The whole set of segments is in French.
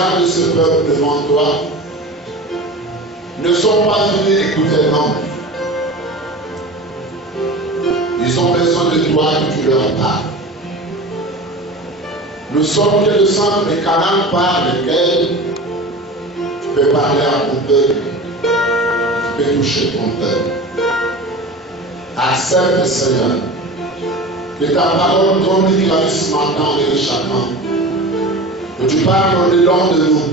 regarde ce peuple devant toi, ne sont pas venus écouter non. Ils ont besoin de toi que tu leur parles. Nous sommes que de simples canaux par lesquels tu peux parler à ton peuple, tu peux toucher ton peuple. Accepte, Seigneur, que ta parole communique la vie ce matin et chacun. Que tu parles au-dedans de nous.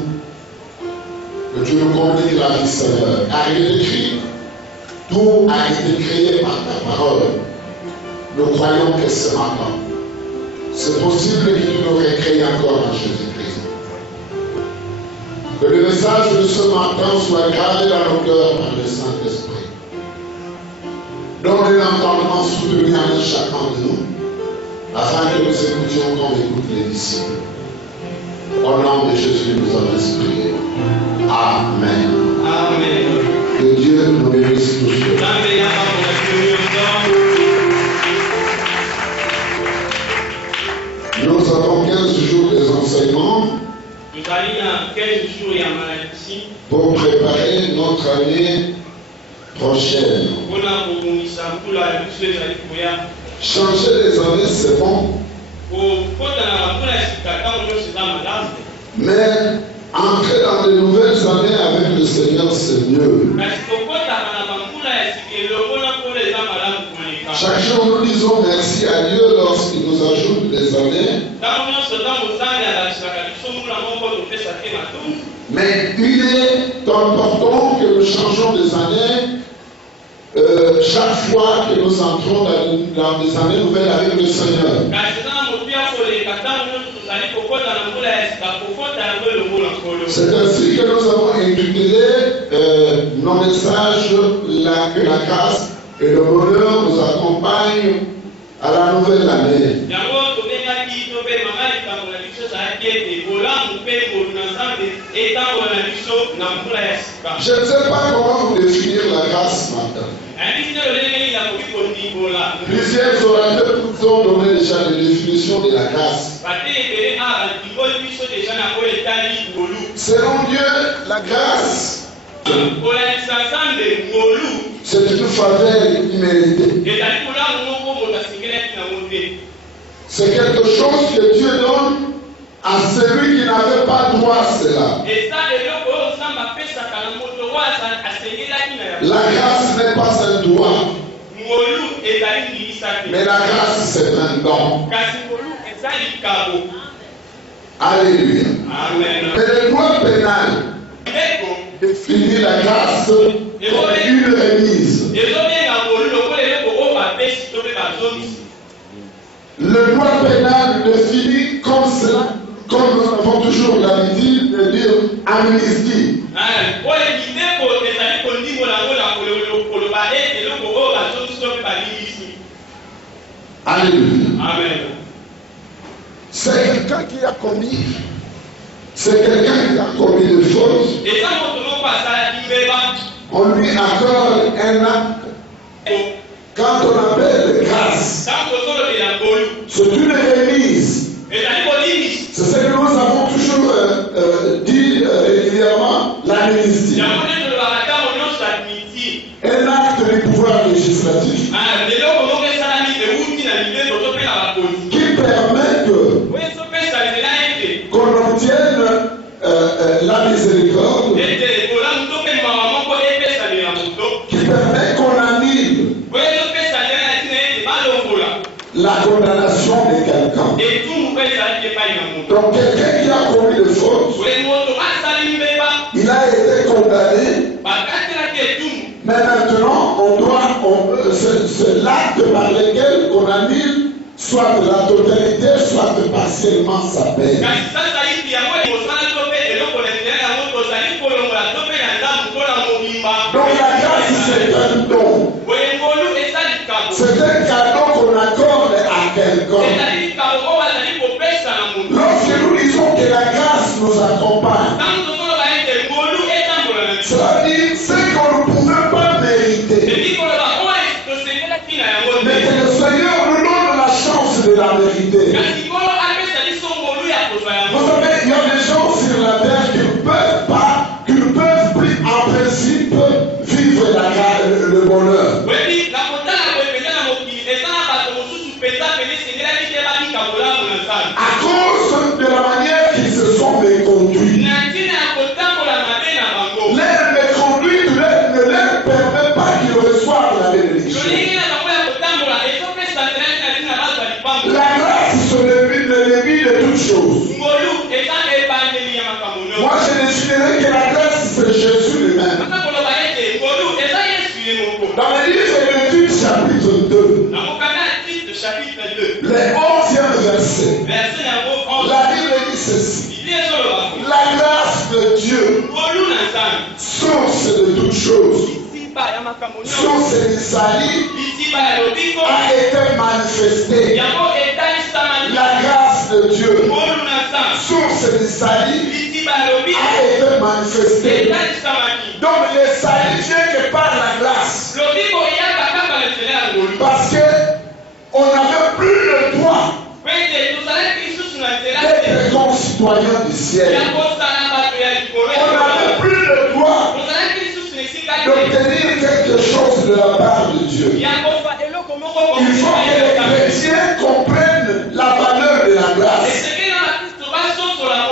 Que tu nous communiques la vie, Seigneur. Car il est écrit, tout a été créé par ta parole. Nous croyons que ce matin, c'est possible que tu nous recrées encore en Jésus-Christ. Que le message de ce matin soit gravé dans nos cœurs par le Saint-Esprit. Donne l'entendement soutenu à chacun de nous, afin que nous écoutions comme écoutent les disciples. Au nom de Jésus, nous avons prié. Amen. Amen. Que Dieu nous bénisse tous. Nous avons 15 jours des enseignements pour préparer notre année prochaine. Changer les années, c'est bon. Mais entrer dans de nouvelles années avec le Seigneur, c'est mieux. Chaque jour, nous disons merci à Dieu lorsqu'il nous ajoute des années. Mais il est important que nous changeons des années chaque fois que nous entrons dans des années nouvelles avec le Seigneur. C'est ainsi que nous avons intitulé nos messages que la grâce et le bonheur nous accompagnent à la nouvelle année. Je ne sais pas comment vous définir la grâce maintenant. Plusieurs orateurs nous ont donné déjà des définitions de la grâce. Selon Dieu, la grâce, c'est une faveur imméritée. C'est quelque chose que Dieu donne à celui qui n'avait pas droit à cela. La grâce n'est pas un droit, mais la grâce c'est un don. Alléluia. Mais le droit pénal définit la grâce comme une remise. Le droit pénal définit comme cela, comme nous avons toujours l'habitude de dire amnistie. Alléluia. Amen. C'est quelqu'un qui a commis. C'est quelqu'un qui a commis des fautes. On lui accorde un acte. Quand on appelle grâce, c'est une remise. C'est ce que nous avons toujours dit régulièrement, l'amnistie. Un acte du pouvoir législatif qui permet qu'on obtienne la miséricorde, qui permet qu'on annule la condamnation de quelqu'un. Donc quelqu'un qui a commis des fautes, il a été condamné, mais maintenant c'est l'acte par lequel on annule soit la totalité, soit partiellement sa peine. Donc la grâce c'est un don. C'est un cadeau qu'on accorde à quelqu'un. Lorsque nous disons que la grâce nous accompagne, cela dit ce qu'on ne pouvait pas mériter. Mais que le Seigneur nous donne la chance de la mériter. Vous savez, il y a des gens sur la terre La Bible dit ceci. La grâce de Dieu, source de toutes choses, source du salut, a été manifestée. La grâce de Dieu, source du salut, a été manifestée. Donc le salut vient que par la grâce. Parce qu'on n'avait plus le droit d'être concitoyens du ciel. On n'avait plus le droit d'obtenir quelque chose de la part de Dieu. Il faut que les chrétiens comprennent la valeur de la grâce.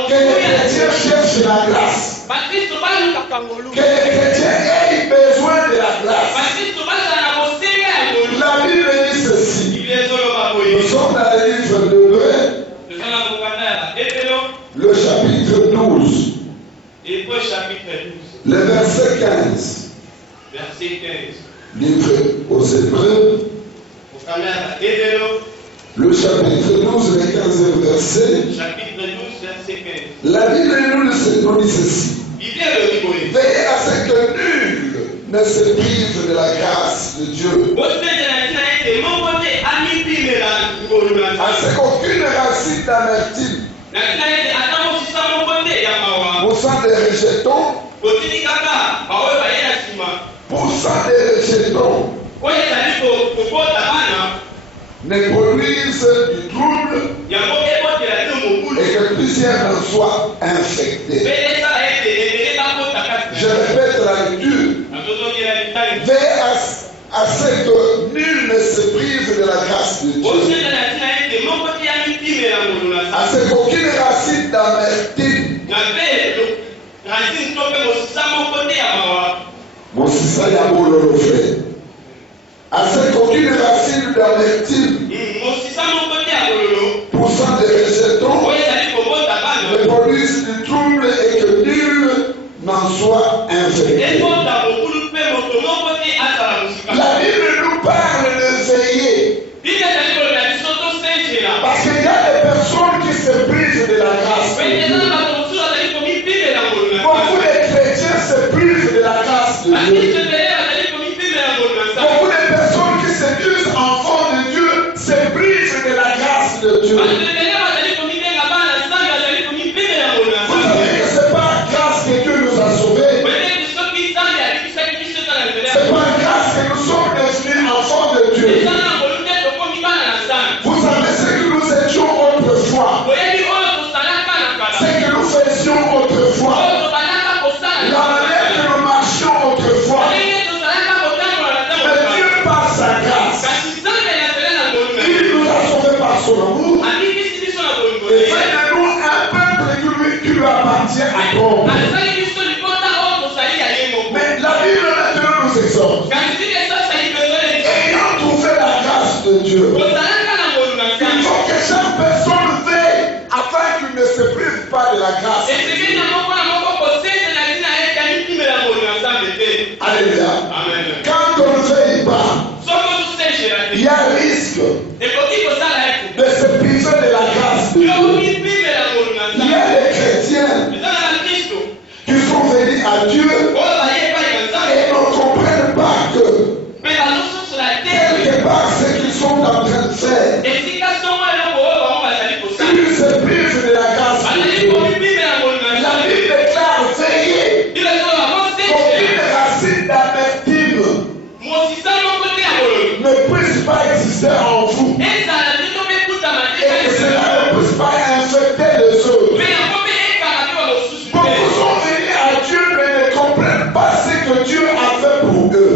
Que les chrétiens cherchent la grâce. Que les chrétiens aient besoin de la grâce. La Bible dit ceci. Nous sommes dans le livre d'Hébreux, le chapitre 12, le verset 15. Livre aux Hébreux, le chapitre 12, le 15e verset. La Bible nous dit ceci. Veillez à ce que nul ne se prive de la grâce de Dieu. À ce qu'aucune racine d'amertume, poussant des rejetons, ne produisent du trouble et que plusieurs en soient infectés. Je répète la lecture. Veillez à ce que nul ne se prive de la grâce de Dieu. À ce qu'aucune racine d'amertume, à ce qu'aucune racine d'amertume, poussant des rejetons, ne produise du trouble et que nul n'en soit infecté. La Bible nous parle de veiller. Parce qu'il y a des personnes qui se privent de la grâce. Beaucoup de chrétiens se privent de la grâce de Dieu. Beaucoup de personnes qui se disent enfants de Dieu se privent de la grâce de Dieu. Vous savez que ce n'est pas grâce que Dieu nous a sauvés. Ce n'est pas grâce que nous sommes devenus enfants de Dieu. Vous savez ce que nous étions autrefois. Ce que nous faisions autrefois. La manière que nous marchions autrefois. Mais Dieu, par sa grâce, il nous a sauvés par son amour. Et fait de nous un peuple qui lui appartient à God. Mais la Bible maintenant nous exhorte. Ayant trouvé la grâce de Dieu, il faut que chaque personne veille afin qu'il ne se prive pas de la grâce. Alléluia. Quand on ne veille pas, il y a un risque de se priver de la grâce de Dieu. Il y a des chrétiens qui sont venus à Dieu et ne comprennent pas que quelque part ce qu'ils sont en train de faire, ils se privent de la grâce de Dieu. La Bible déclare veiller qu'aucune racine d'amertume ne puisse pas exister en vous et que cela ne puisse pas infecter les autres. Beaucoup sont venus à Dieu mais ne comprennent pas ce que Dieu a fait pour eux.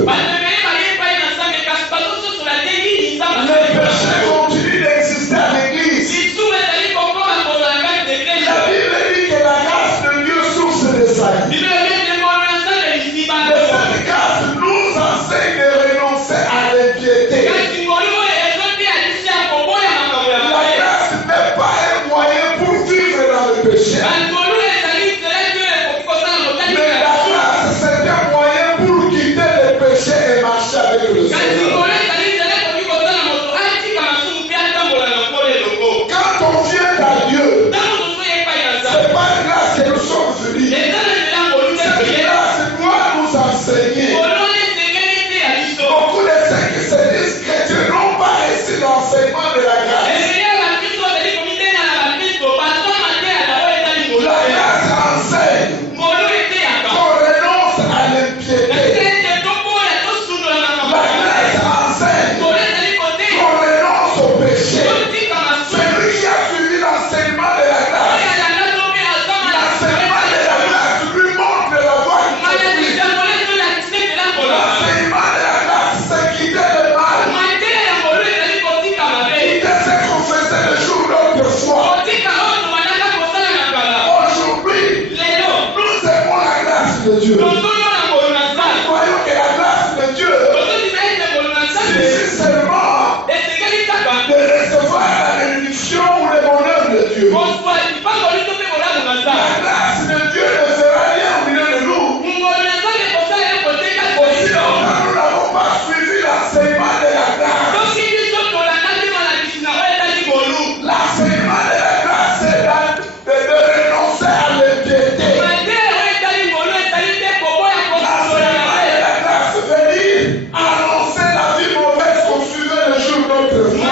Le péché continue d'exister à l'église. La Bible dit que la grâce de Dieu source de salut. Mais cette grâce nous enseigne de renoncer à l'impiété. La grâce n'est pas un moyen pour vivre dans le péché. Mais la grâce c'est un moyen pour quitter le péché et marcher avec le Seigneur. Quand on vient Dieu. Nous croyons que la grâce de Dieu suffit seulement de recevoir la bénédiction ou le bonheur de Dieu. La grâce de Dieu ne fera rien au milieu de nous. Sinon, nous n'avons pas suivi l'enseignement de la grâce. L'enseignement de la grâce, c'est de renoncer à l'impiété. L'enseignement de la grâce veut dire annoncer la vie mauvaise qu'on suivait le jour de notre foi.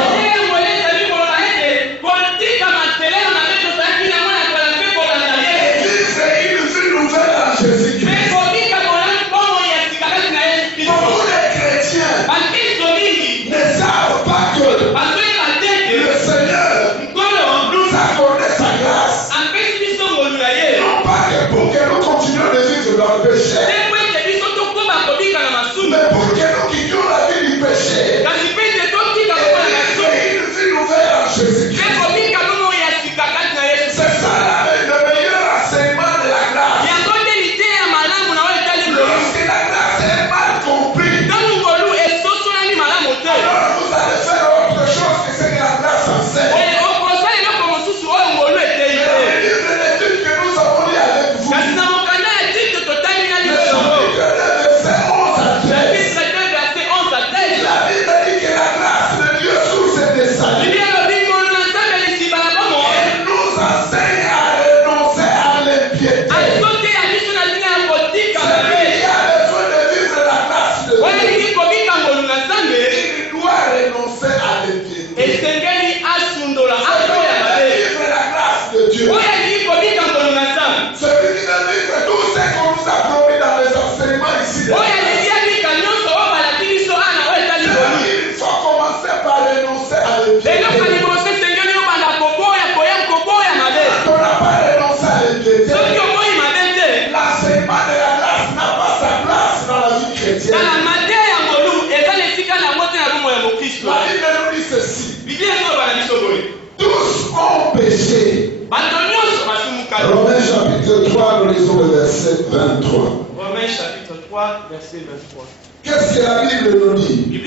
Romains chapitre 3, nous lisons le verset 23. Romains chapitre 3, verset 23. Qu'est-ce que la Bible nous dit?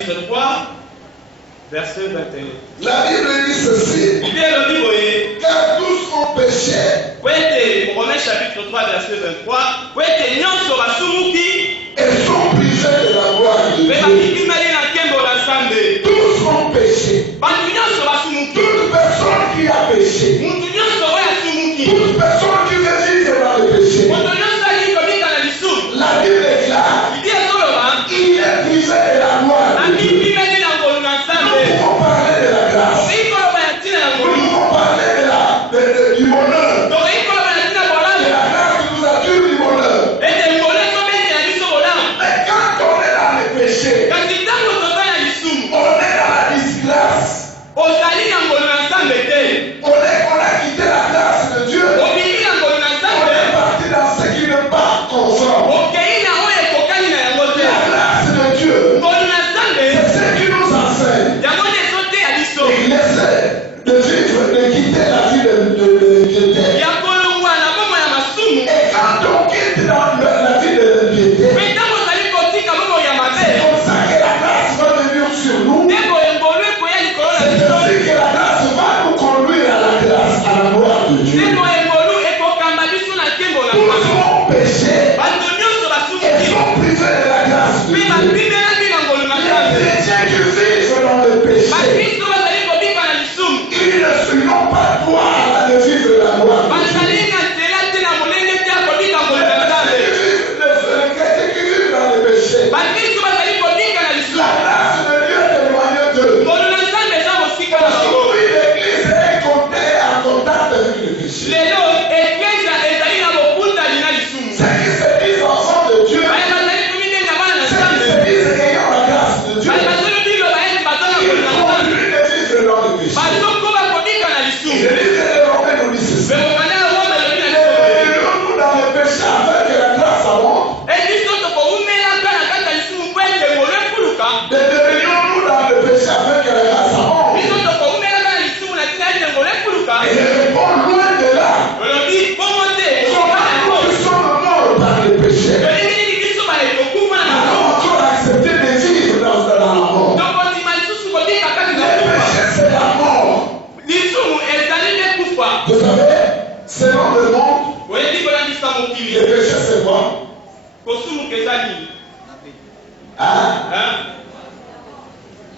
Chapitre 3, verset 21. La Bible dit ceci. Car tous ont péché. Romains chapitre 3, verset 23. Et sont privés de la gloire de Dieu. Tous ont péché. Toute personne qui a péché. Toute personne qui veut vivre dans le péché. La Bible déclare il est privé de la gloire de Dieu. Nous pouvons parler de la grâce. Nous pouvons parler du bonheur. De la grâce qui nous attire du bonheur.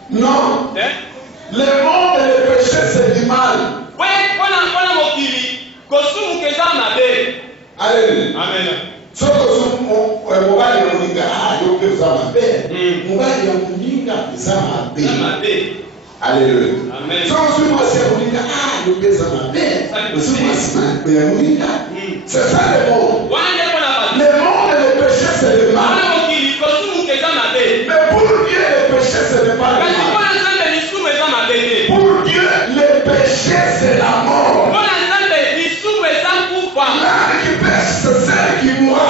Non. Le monde et le péché, c'est du mal. Alléluia. Amen. So mobali ya muninga yope zama be. Mobali ya muninga zama be. Alléluia. Amen. So mwasi ya muninga yope zama be. So mwasi ya muninga. C'est ça le monde. Le monde et le péché c'est le mal. Mais pour Dieu le péché c'est pas le mal. Pour Dieu le péché c'est la mort. L'âme qui pêche c'est celle qui mourra.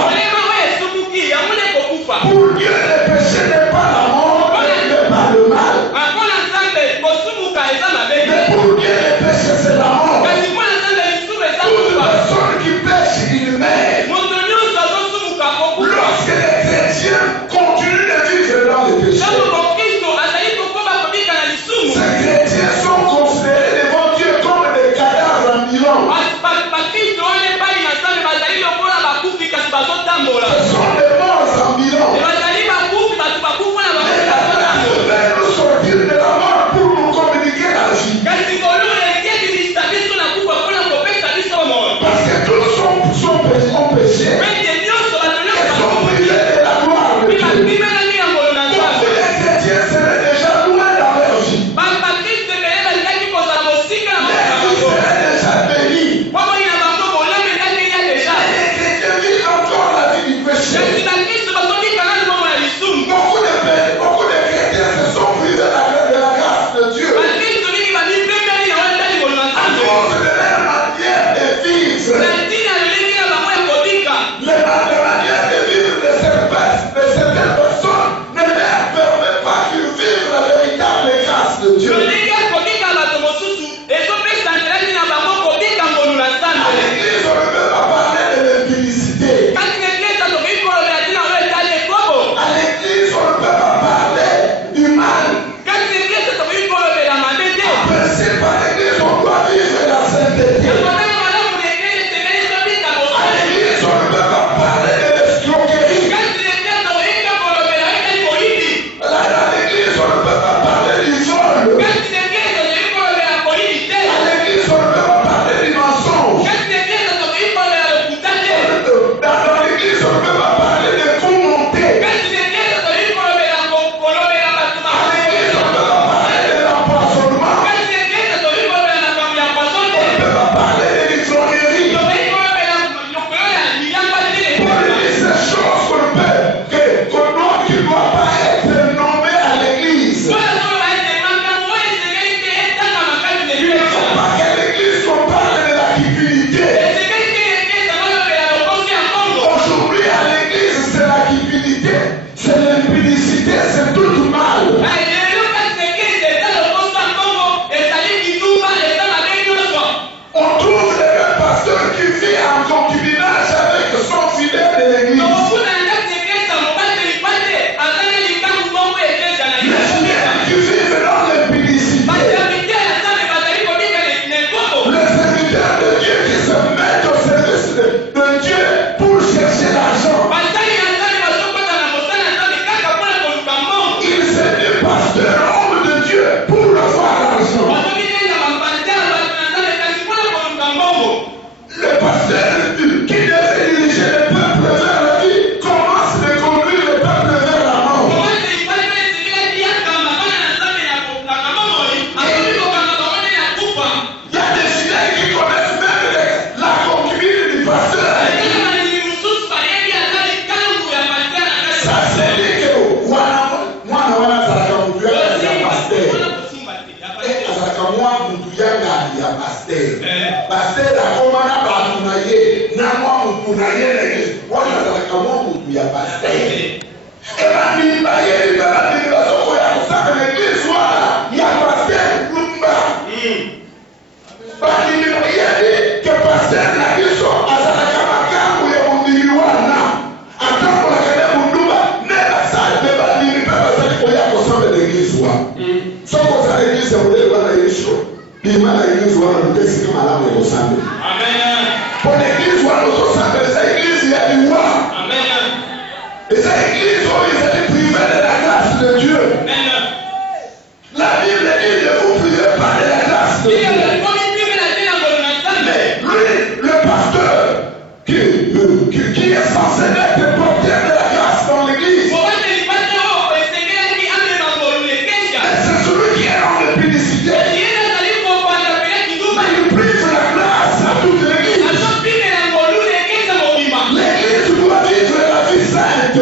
Pour Dieu le péché n'est pas la mort, n'est pas le mal. Mais pour Dieu le péché c'est la mort. Toute personne qui pêche il meurt. Lorsque les chrétiens continuent de vivre dans le péché, ces chrétiens sont considérés devant Dieu comme des cadavres ambulants. Ce sont des morts ambulants. Nous sortir de la mort pour nous communiquer la vie. Parce que tous sont péchés. Ils sont privés de la gloire de Dieu. Pour les chrétiens, c'est déjà loin dans leur vie. L'église est déjà bénie. Les chrétiens vivent encore la vie du péché. Beaucoup de chrétiens se sont privés de la grâce de Dieu. À cause de leur manière de vivre. La manière de vivre de certaines personnes ne leur permet pas qu'ils vivent la véritable grâce de Dieu. À l'église, on ne peut pas parler de l'impudicité. À l'église, on ne peut pas parler du mal. Apprécié par l'église, on doit vivre la sainteté. À l'église, on ne peut pas parler de l'escroquerie. À l'église, on ne peut pas parler du vol. À l'église, on ne peut pas parler du mensonge. Dans l'église, on ne peut pas parler de commenter. À l'église, on ne peut pas parler de l'empoisonnement. On ne peut pas parler de l'ivrognerie. Pour dire ces choses qui ne doivent pas être nommées à l'église. Il ne faut pas qu'à l'église on parle de la cupidité. Aujourd'hui à l'église c'est la cupidité, c'est l'impudicité, c'est tout du mal. On trouve des mêmes pasteurs qui vivent en concubinage avec son fidèle de l'église. Les fidèles qui vivent dans l'impudicité. Les serviteurs de Dieu qui se mettent au service de Dieu pour chercher l'argent. Ils sont des pasteurs, hommes de Dieu, pour avoir l'argent. Le pasteur qui devait diriger le peuple vers la vie commence de conduire le peuple vers la mort. Il y a des fidèles qui connaissent même la concubine du pasteur. Ça c'est dit que wana azalaka mutu yanga ya pasteur. Azalaka mwa mutu yanga ya pasteur. Pasteur akomana bato na ye na mwa mutu na ye na ye. Wana azalaka mwa mutu ya pasteur. Ebandimi bayeli babandimi bazokoya kosaka na eglise wana ya pasteur Lumba. Bandimi bayeli ke pasteur na biso azalaka makambo ya mundimi wana. Atambolaka ne mundumba ne basali mpe bandimi mpe bazali koya kosamba na eglise wana. Soko ozala eglise ya modele wana yesu bima na eglise wana lukesika malamu ya kosambela. Pour l'église wana ozosambelisa eglise ya liwa. Et cette église où ils étaient privés de la grâce de Dieu. La Bible dit ne vous privez pas de la grâce de Dieu. Mais lui, le pasteur, qui est censé être porteur de la grâce dans l'église, c'est celui qui est en épidémie. Mais il prive la grâce à toute l'église. L'église doit vivre la vie sainte.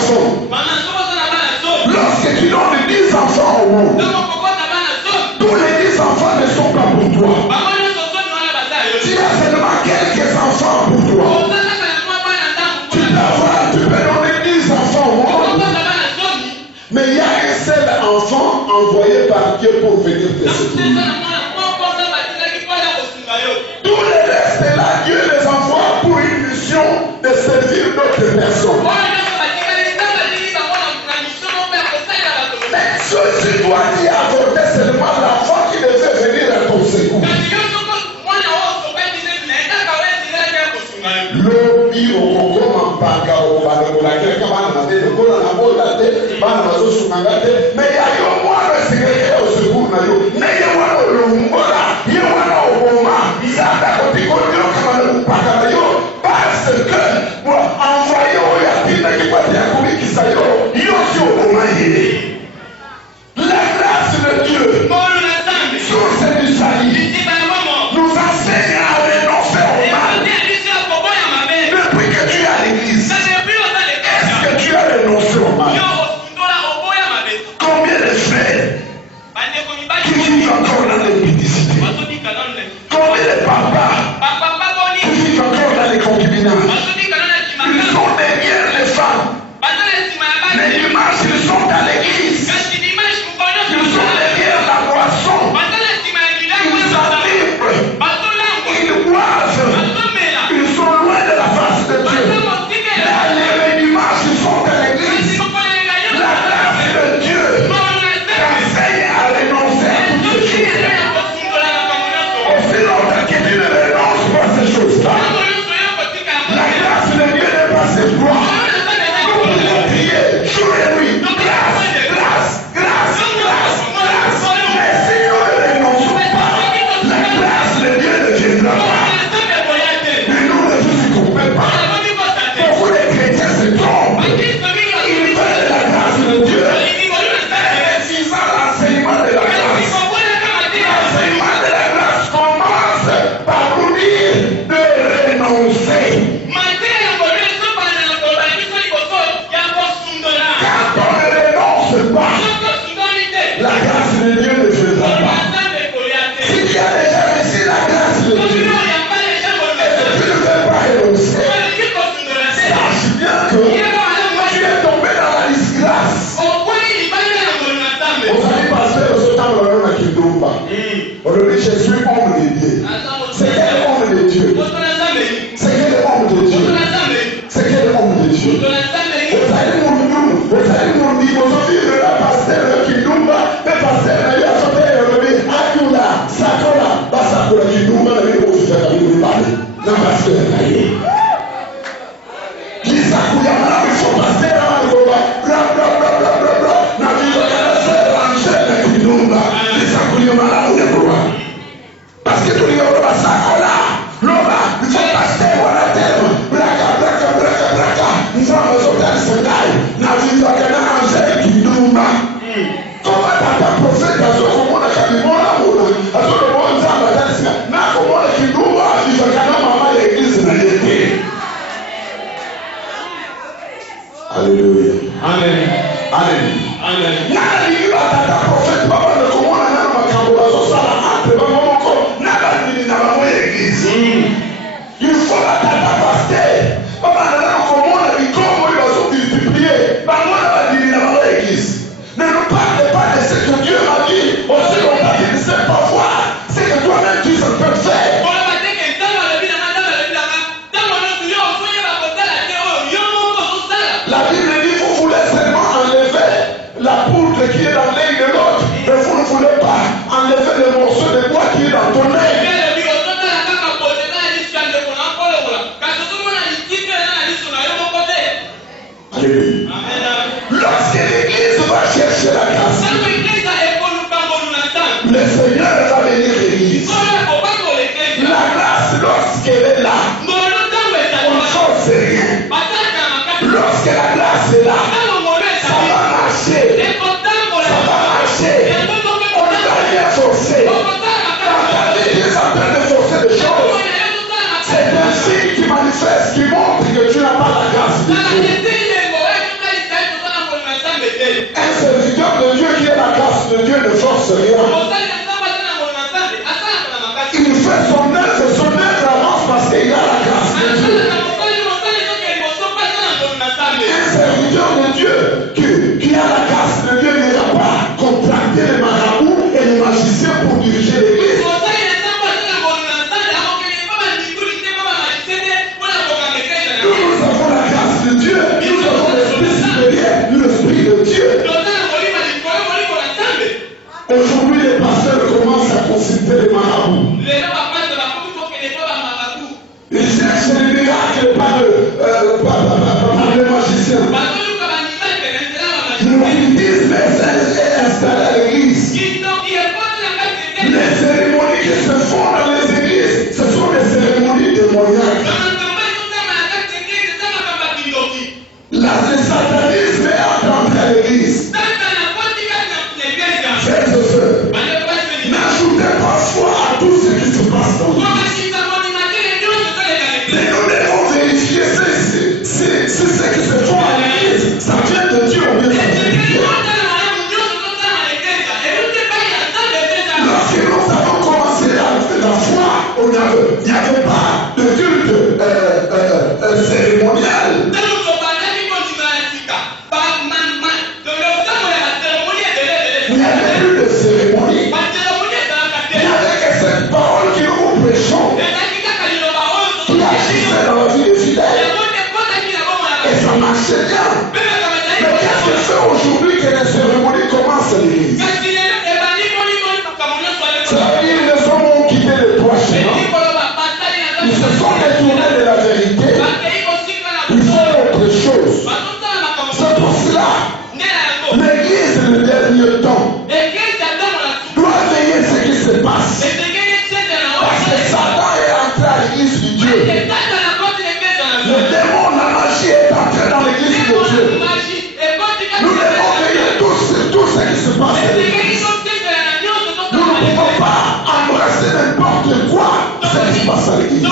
enfants, lorsque tu donnes 10 enfants au monde, tous les 10 enfants ne sont pas pour toi. Tu as seulement quelques enfants pour toi. Tu peux donner 10 enfants au monde, mais il y a un seul enfant envoyé par Dieu pour venir te secourir. Tout le reste là, Dieu les envoie pour une mission de servir d'autres personnes. Mais ce tu dois y aborder seulement l'enfant qui devait venir à ton secours. Lobi okokoma mpaka obalobola keleka bana na te lokola na bola te bana bazosukanga te mais ya yo mwana esekeke au secours na yo naye wana olongola ye wana oboma nzambe akotikolioka bana mpaka na yo parce que envoye oyo atindaki pati ya komikisa yo yo si oboma ye. La grâce de Dieu, source du salut, nous enseigne à renoncer au mal. Depuis que tu es à l'église, est-ce que tu as renoncé au mal? Combien de frères qui vivent encore dans l'impudicité? Combien de papas qui vivent encore dans les concubinages? Ils sont derrière les femmes, mais dimanche ils sont dans l'église. Ils sont derrière la boisson. Ils sont libres. Ils boivent. Ils sont loin de la face de Dieu. Les dimanches, ils sont à l'église. La grâce de Dieu t'enseigne à renoncer à toutes ces choses. Aussi longtemps que tu ne renonces pas à ces choses-là, la grâce de Dieu n'est pas ses voix. Nous pouvons prier jour et nuit. Grâce, grâce, grâce, grâce, grâce. Mais si nous ne renonçons pas, la grâce de Dieu ne viendra pas. Mais nous ne vous trompez pas. Beaucoup de chrétiens se trompent. Ils veulent la grâce de Dieu. Et ils ont l'enseignement de la grâce. L'enseignement de la grâce commence par nous dire de renoncer. Quand on ne renonce pas, la grâce de Dieu ne viendra pas. Si tu as déjà reçu la grâce de Dieu et que tu ne veux pas renoncer, sache bien que tu es tombé dans la disgrâce. Vous savez, pasteur, ce temps on a qui tombe pas. On le dit, je suis homme de Dieu. C'est quel homme de Dieu? C'est quel homme de Dieu? C'est quel homme de Dieu? Vous allez mon dire, vous vivre la pasteur qui tombe, mais pasteur, il y a sauté, il dit, Akula, Sakola, Basakula qui tombe, il dit, vous allez vous parler. La pasteur, il dit, Sakuya, il faut passer à Angola, bla bla bla bla bla bla, la vie de la sœur, Angèle qui tombe, il Sakuya, il faut parce que tout le monde va Sakola, l'homme, il faut passer à la terre, braca, braca, braca, braca, il faut me sauter à Sendai, la vie de la Angèle qui tombe. Comment t'as prophète à ce moment là, quand il m'a là, à ce moment là, n'a comment qui tombe, il faut quand même maman l'église n'a été. Alléluia. Amen. Amen. Amen. Nada liyo atata prophète baba ne komona na makambo bazosala entre bamoko nada nini na bango l'église. Il faut atata pasteur baba na komona bikomo oyo bazomultiplier bango na badini na bango l'église. Ne nous parle pas de ce que Dieu m'a dit aussi longtemps qu'il ne sait pas voir ce que toi-même tu peux faire. La Bible dit vous voulez seulement enlever la poudre qui est dans l'œil de l'autre, mais vous ne voulez pas enlever le morceau de bois qui est dans ton œil. Alléluia. Lorsque l'église va chercher la grâce, le Seigneur va venir à l'église. La grâce, lorsqu'elle est là, on ne force rien. Lorsque la grâce est là, ça va marcher. Ça va marcher. On ne va rien forcer. Quand ta vie est en train de forcer des choses, c'est un signe qui manifeste, qui montre que tu n'as pas la grâce de Dieu. serviteur de Dieu qui a la grâce de Dieu n'ira pas contracter les marabouts et les magiciens pour diriger l'église. Nous avons la grâce de Dieu, nous avons l'esprit supérieur, l'esprit de Dieu. Aujourd'hui, les pasteurs commencent à consulter les marabouts. Ils cherchent les miracles par les magiciens. Ils disent les installés à l'église. Les cérémonies qui se font dans les églises, ce sont des cérémonies démoniaques. Le satanisme est entré à l'église. Frères et sœurs, n'ajoutez pas foi à tout ce qui se passe dans l'église. Mais nous devons vérifier si ce qui se fait à l'église, ça vient de Dieu ou bien ça vient de Dieu. Lorsque nous avons commencé la foi, il n'y avait pas de culte cérémonial. Il n'y avait plus de cérémonie. Il n'y avait que cette parole que nous prêchons qui agissait dans la vie des fidèles. Et ça marchait bien. Mais qu'est-ce que c'est aujourd'hui que les cérémonies commencent à l'église? Ça veut dire que les hommes ont quitté le droit chemin. Ils se sont détournés de la vérité. Ils font autre chose. C'est pour cela l'église du dernier temps doit veiller ce qui se passe. Parce que Satan est entré à l'église de Dieu. Le démon, la magie est entré dans l'église de Dieu. Nous devons veiller tout ce qui se passe à l'église. Nous ne pouvons pas embrasser n'importe quoi ce qui se passe à l'église.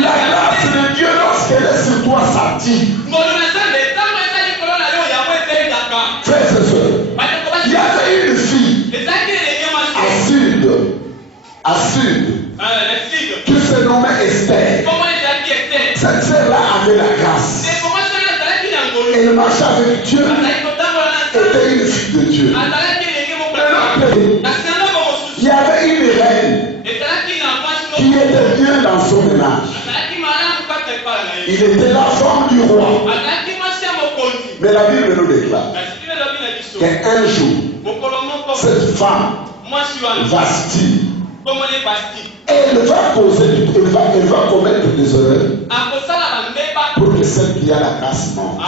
La grâce de Dieu, lorsqu'elle est sur toi, ça tire. Frères et sœurs, il y avait une fille à Sud qui se nommait Esther. Cette sœur-là avait la grâce. Elle marchait avec Dieu. Était une fille de Dieu. Il y avait une reine qui était bien dans son ménage. Il était la femme du roi. Mais la Bible nous déclare qu'un jour, cette femme Vasti, elle va causer, elle va commettre des erreurs pour que celle qui a la grâce monte.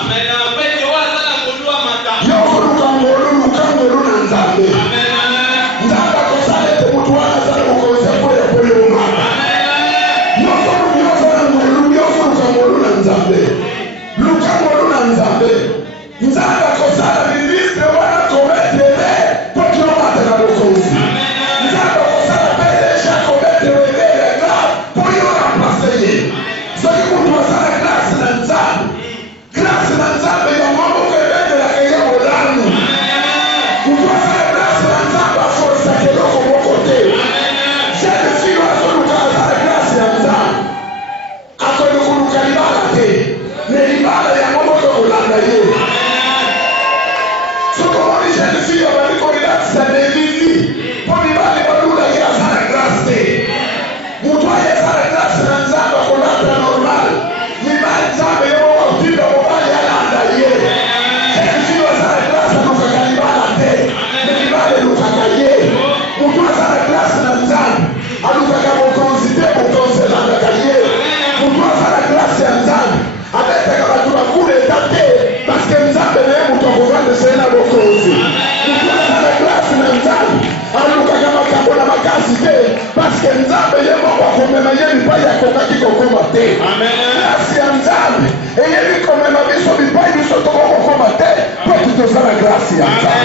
Parce que Nzambe yemo wakomema yeli pa ya kokaki kokoma te. Amen. Grâce ya Nzambe eyeli komema biso bipai biso tokokoma te. Po tutozala grâce ya Nzambe.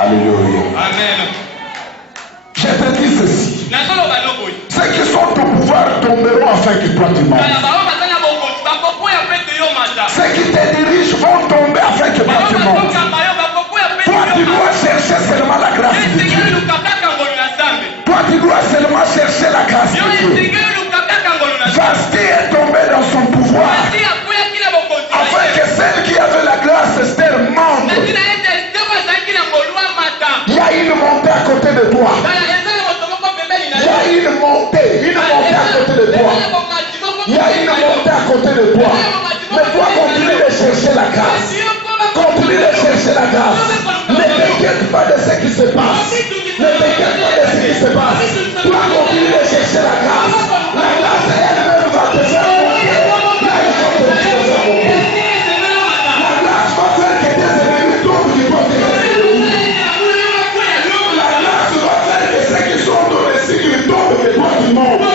Alléluia. Amen. Je te dis ceci. Ceux qui sont au pouvoir tomberont afin que toi tu manges. Ceux qui te dirigent vont tomber afin que toi tu manges. Toi tu dois chercher seulement la grâce de Dieu. Toi tu dois seulement chercher la grâce de Dieu. Vasti est tombé dans son pouvoir afin de toi. Mais toi, continue de chercher la grâce. Continue de chercher la grâce. Ne t'inquiète pas de ce qui se passe. Ne t'inquiète pas de ce qui se passe. Toi, continue de chercher la grâce. La grâce elle-même va te faire monter. La grâce va faire que tes ennemis tombent du côté de Dieu. La grâce va faire que ceux qui sont dans le cycle tombent de toi du monde.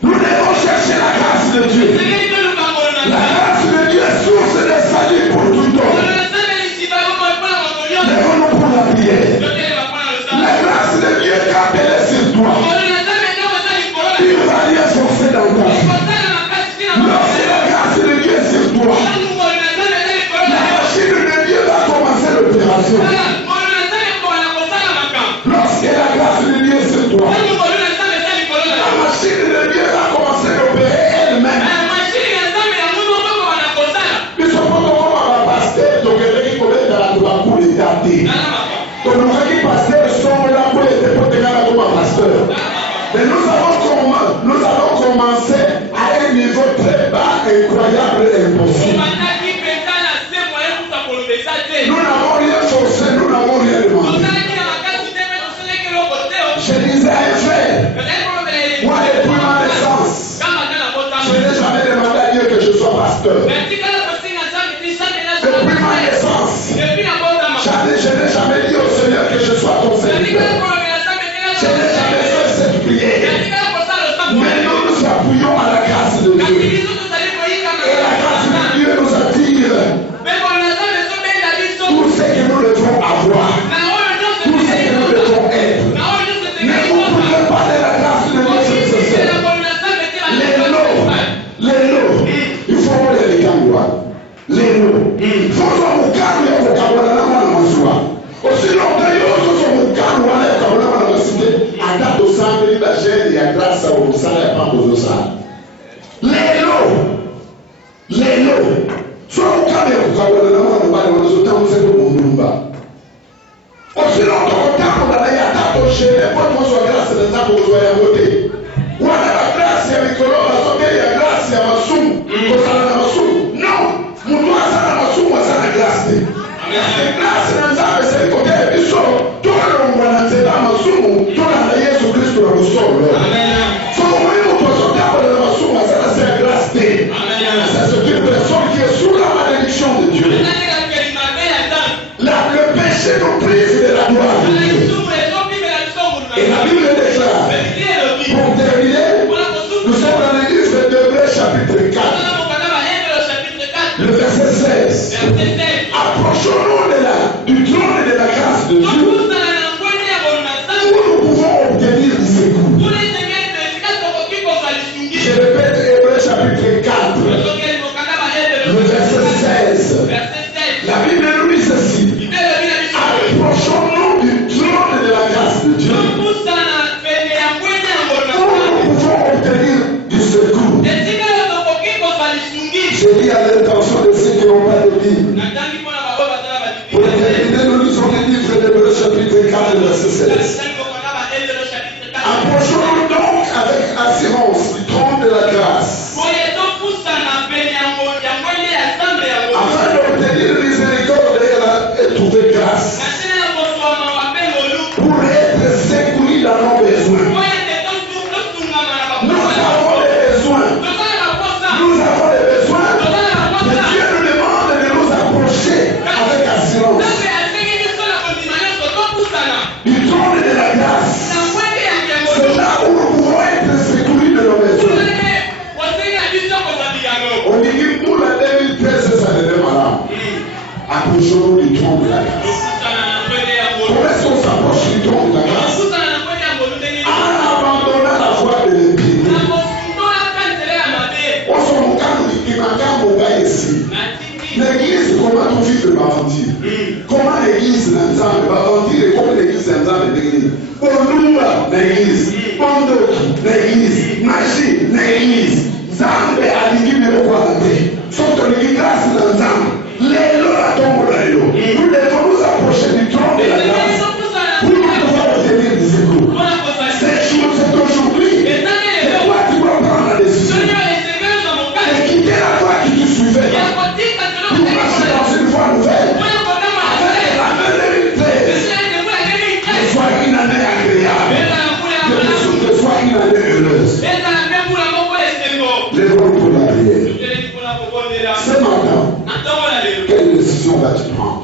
Nous devons chercher la grâce de Dieu. La grâce de Dieu est source de salut pour tout homme. Lèvons-nous pour la prière. La grâce de Dieu, quand elle est sur toi, tu ne vas rien forcer dans ta vie. Lorsque la grâce de Dieu est sur toi, la machine de Dieu va commencer l'opération. Lorsque la grâce de Dieu est sur toi, la machine de Dieu va commencer à opérer elle-même. Nous sommes pas comme un pasteur, donc il faut mettre dans la loi pour les dater. Donc nous avons dit pasteur, sommes là pour les déporter comme un pasteur. Mais nous allons commencer à un niveau très bas, incroyable et impossible. Nous n'avons rien forcé, nous n'avons rien demandé. Je disais à un frère, moi depuis ma naissance, je n'ai jamais demandé à Dieu que je sois pasteur. Depuis ma naissance, je n'ai jamais dit au Seigneur que je sois ton serviteur. Je n'ai jamais fait cette prière. Mais nous nous appuyons à la grâce de Dieu. Et la grâce de Dieu nous attire tout ce que nous devons avoir, tout ce que nous devons être. Mais vous ne pouvez pas de la grâce de Dieu nécessaire. Les lots, il faut voir les kangwa. Les lots, il faut voir mon carreau et mon carreau dans la main. Aussi longtemps, il faut voir mon carreau et mon carreau dans la cité. À date au sang, il y a il y a grâce au sang et pas au sang. Les lots, soit mon carreau et mon carreau dans la main, on se tend c'est pour mon numba. Aussi longtemps, on t'a pour la date au chien, et pas pour soit grâce de ça pour soit à côté. Wana la grâce ya mikolo basoke ya grâce ya masumu kozala na masumu non mutu aza na masumu aza na grâce te parce grâce na nzambe ezali kote ya biso tolongwa na nzela ya masumu tolanda yesu kristo na mosolo soko moi mutu azotambola na masumu aza na se ya grâce te c'est une personne qui est sous la malédiction de Dieu. Le péché nous prive de la gloire de Dieu. Et la Bible déclare, pour terminer, nous sommes dans l'église de Hébreux chapitre 4, le verset 16. Approchons-nous du trône de la grâce de Dieu, où nous pouvons obtenir du secours. Je répète Hébreux chapitre 4, le verset 16. La Bible nous dit ceci. Approchons-nous du trône de la grâce de Dieu, où nous pouvons obtenir du secours. J'ai dit à l'intention de ceux qui n'ont pas de Bible. Pour terminer, nous lisons le livre d'Hébreux chapitre 4, verset 16. Approchons-nous donc avec assurance du trône de la grâce, afin d'obtenir miséricorde et trouver grâce, pour être secourus dans nos besoins. Nous avons des besoins. Nous avons des besoins Approchons-nous du trône de la grâce. Comment est-ce qu'on s'approche du trône de la grâce? En abandonnant la voie de l'impiété. On se moque qui m'a ici. L'église, comment on vit de mentir? Comment l'église l'ensemble va mentir et comment l'église l'ensemble l'église? Pour nous, l'église, pour d'autres, l'église, magie, l'église, Zambe a dit qu'il ne peut pas entrer. Sauf que l'église grâce l'ensemble. Les lois la tombent là. Nous devons nous approcher du trône de la grâce. Pour nous pouvoir obtenir des secours. C'est aujourd'hui. C'est toi qui dois prendre la décision. Et quitter la voie qui te suivait. Pour marcher dans une voie nouvelle. Avec la main de l'unité. Que soit une année agréable. Que soit une année heureuse. Lève-nous pour la prière. Ce matin, quelle décision vas-tu prendre?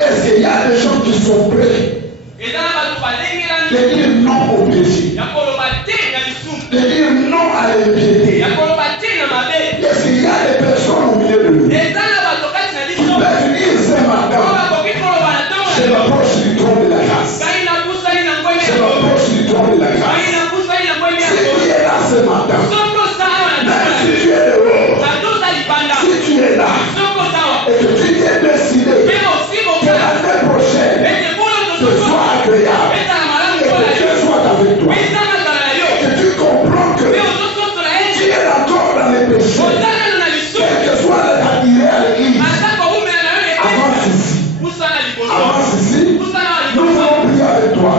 Est-ce qu'il y a des gens qui sont prêts de dire non au péché, de dire non à l'impiété? Est-ce qu'il y a des personnes au milieu de nous qui peuvent dire ce matin, je m'approche du trône de la grâce, je m'approche du trône de la grâce? Si tu es là ce matin, même si tu es dehors, si tu es là et que tu t'es décidé que l'année prochaine ce soit agréable et que Dieu soit avec toi et que tu comprends que tu es encore dans les péchés, quelle que soit la tirée à l'église, avance ici, nous voulons prier avec toi.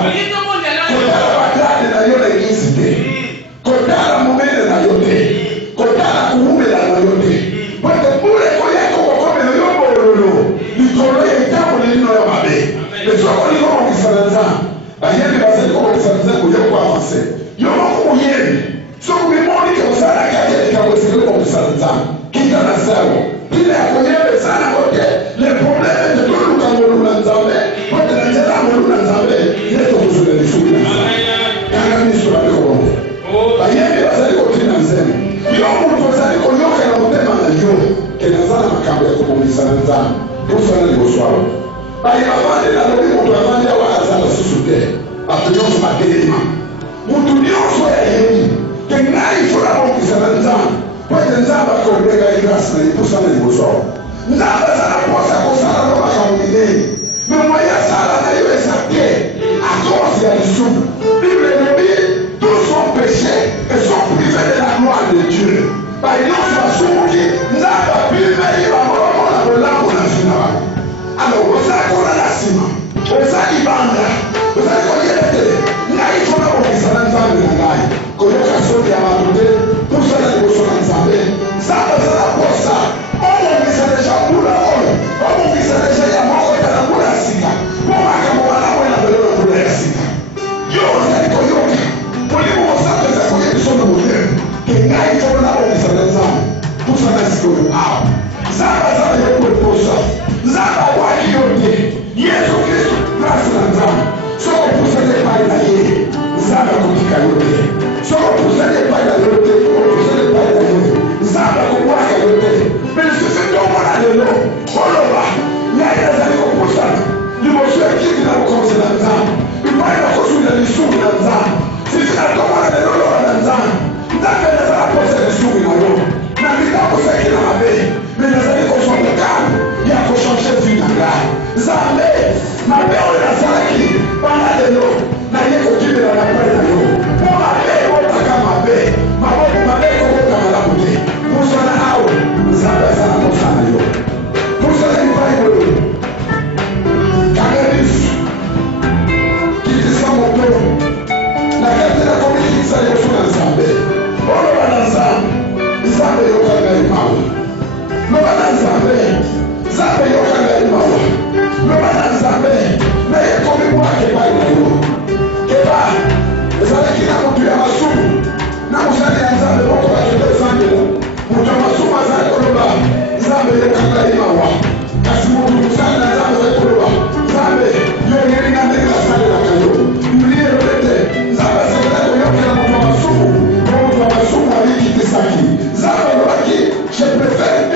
Je préfère que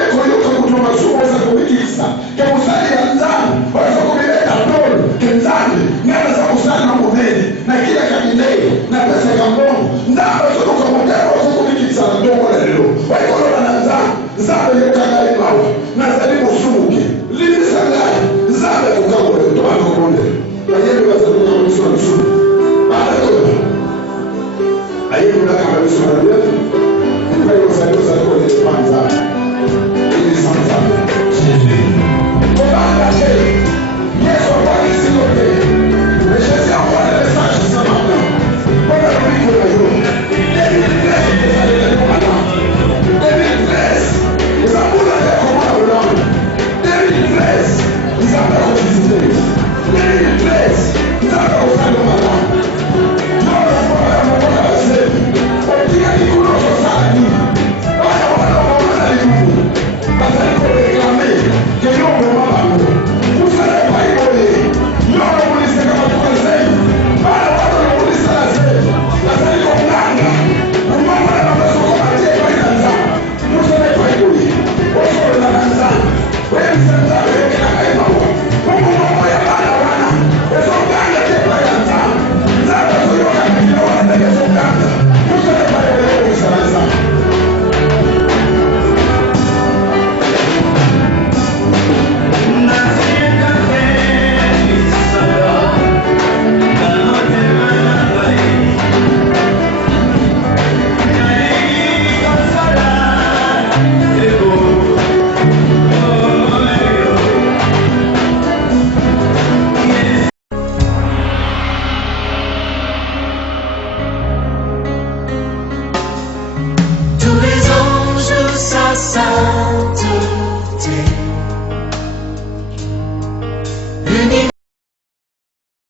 kabisa. Kemusali ya nzambe waweza kumileta tolo kenzambe naweza kusali na mumeni na kila kabinei na pesa ya Mungu nzambe soto kwa mutero waweza kumikisa na ndongo na lilo waikolola na nzambe yukangari mawa na zalimu sumuke limisa ngai nzambe kukangole kutoka kukunde ayeni wazaluka mwisho wa msumu baada tola ayeni unaka mwisho wa msumu kwa hiyo zalimu zalimu kwanza